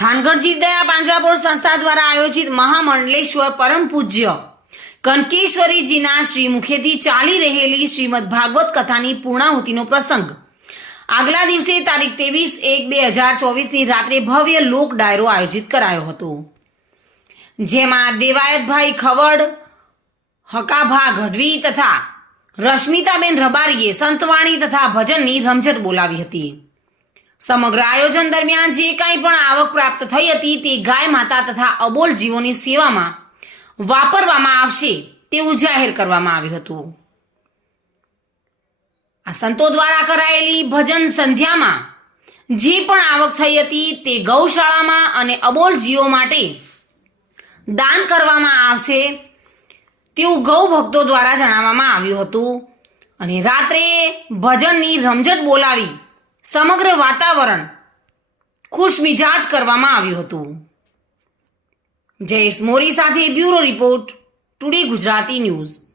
થાનગઢ જીતદયા પાંજરાપોળ સંસ્થા દ્વારા આયોજિત મહામંડલેશ્વર પરમ પૂજ્ય કનકેશ્વરીજીના શ્રી મુખેથી ચાલી રહેલી શ્રીમદ ભાગવત કથાની પૂર્ણાહુતિનો પ્રસંગ. આગલા દિવસે તારીખ ત્રેવીસ એક બે હજાર ચોવીસની રાત્રે ભવ્ય લોક ડાયરો આયોજિત કરાયો હતો. જેમાં દેવાયતભાઈ ખવડ, હકાભા ગઢવી તથા રશ્મિતાબેન રબારીએ સંતવાણી તથા ભજનની રમઝટ બોલાવી હતી. સમગ્ર આયોજન દરમિયાન જે કાંઈ પણ આવક પ્રાપ્ત થઈ હતી તે ગાય, માતા તથા અબોલ જીવોની સેવામાં વાપરવામાં આવશે તેવું જાહેર કરવામાં આવ્યું હતું. આ સંતો દ્વારા કરાયેલી ભજન સંધ્યામાં જે પણ આવક થઈ હતી તે ગૌશાળામાં અને અબોલ જીવો માટે દાન કરવામાં આવશે તેવું ગૌ ભક્તો દ્વારા જણાવવામાં આવ્યું હતું. અને રાત્રે ભજનની રમઝટ બોલાવી સમગ્ર વાતાવરણ ખુશમિજાજ કરવામાં આવ્યું હતું. જયેશ મોરી સાથે bureau report today Gujarati news.